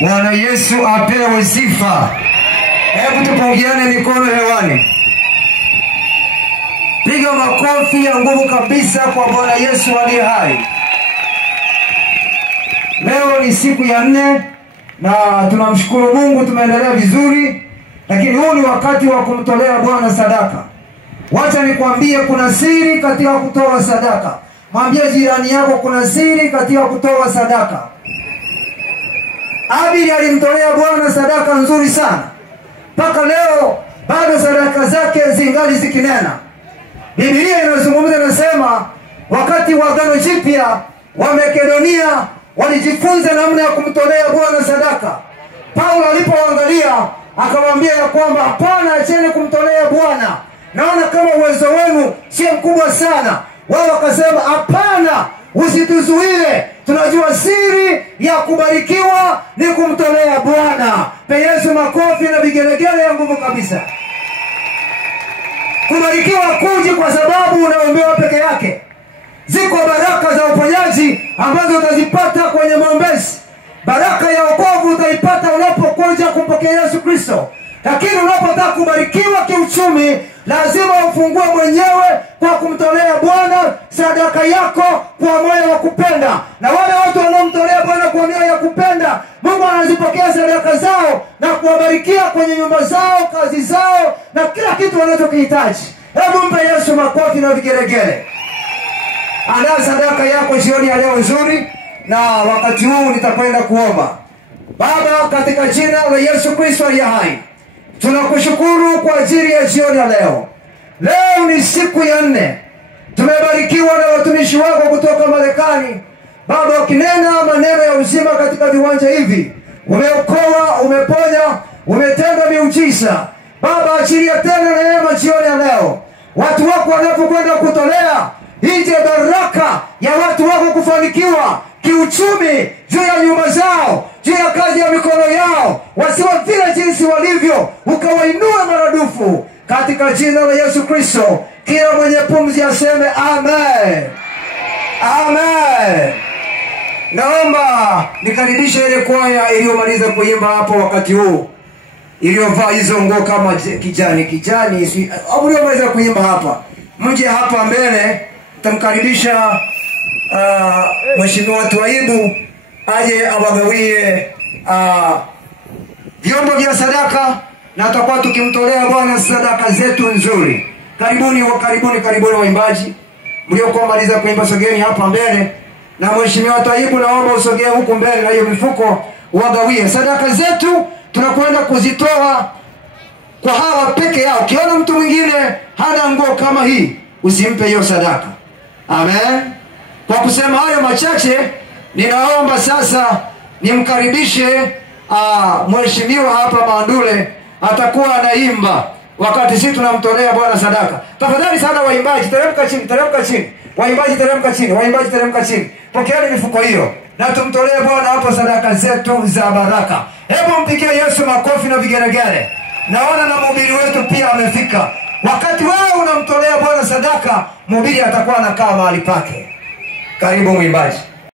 Bwana Yesu apewe sifa. Hebu tupungiane mikono hewani. Piga makofi ya nguvu kabisa kwa Bwana Yesu aliye hai. Leo ni siku ya 4 na tunamshukuru Mungu, tumeendelea vizuri, lakini huu ni wakati wa kumtolea Bwana sadaka. Wacha nikwambie kuna siri katika kutoa sadaka. Mwambie jirani yako kuna siri katika kutoa sadaka. Abili alimtolea Bwana sadaka nzuri sana. Mpaka leo bado sadaka zake zingali zikinena. Biblia inazungumza, inasema wakati wa Agano Jipya wa Makedonia walijifunza namna ya kumtolea Bwana sadaka. Paulo alipoangalia akamwambia ya kwamba hapana, acheni kumtolea Bwana, naona kama uwezo wenu sio mkubwa sana. Wao wakasema hapana, usituzuie, tunajua siri ya kubarikiwa ni kumtolea Bwana. Pe Yesu makofi na vigelegele ya nguvu kabisa. Kubarikiwa kuji kwa sababu unaombewa peke yake. Ziko baraka za uponyaji ambazo utazipata kwenye maombezi. Baraka ya wokovu utaipata unapokuja kumpokea Yesu Kristo. Lakini unapotaka kubarikiwa kiuchumi, lazima ufungue mwenyewe kwa kumtolea Bwana sadaka yako kwa moyo wa kupenda. Na wale watu wanaomtolea Bwana kwa moyo wa kupenda, Mungu anazipokea sadaka zao na kuwabarikia kwenye nyumba zao, kazi zao na kila kitu wanachokihitaji. Hebu mpe Yesu makofi na vigelegele. Andaa sadaka yako jioni ya leo nzuri, na wakati huu nitakwenda kuomba. Baba, katika jina la Yesu Kristo aliye hai, tunakushukuru kwa ajili ya jioni ya leo. Leo ni siku ya 4. Tumebarikiwa na watumishi wako kutoka Marekani, Baba, wakinena maneno ya uzima katika viwanja hivi. Umeokoa, umeponya, umetenda miujiza. Baba, achilia tena neema jioni ya leo. Watu wako wanapokwenda kutolea, ije baraka ya watu wako kufanikiwa kiuchumi juu ya nyumba zao, juu ya kazi ya mikono yao, wasiwe vile jinsi walivyo, ukawainua maradufu katika jina la Yesu Kristo. Kila mwenye pumzi aseme amen. Amen. Naomba nikaribishe ile kwaya iliyomaliza kuimba hapo wakati huu, iliyovaa hizo nguo kama kijani, au iliyomaliza kuimba hapa. Mje hapa mbele, tutamkaribisha Mheshimiwa Twaibu aje awagawie vyombo vya sadaka, na tutakuwa tukimtolea Bwana sadaka zetu nzuri. Karibuni waimbaji. Mliokuwa maliza kuimba, sogeni hapa mbele. Na Mheshimiwa Twaibu, naomba usogee huku mbele na hiyo mifuko uwagawie sadaka zetu. Tunakwenda kuzitoa kwa hawa peke yao. Ukiona mtu mwingine hana nguo kama hii, usimpe hiyo sadaka. Amen. Kwa kusema hayo machache, ninaomba sasa nimkaribishe Mheshimiwa hapa Mandule, atakuwa anaimba wakati sisi tunamtolea Bwana sadaka. Tafadhali sana waimbaji, teremka chini. Waimbaji teremka chini. Pokeeni mifuko hiyo na tumtolee Bwana hapo sadaka zetu za baraka. Hebu mpigie Yesu makofi na vigelegele. Naona na mhubiri wetu pia amefika. Wakati wewe unamtolea Bwana sadaka, mhubiri atakuwa anakaa mahali pake. Karibu mwimbaji.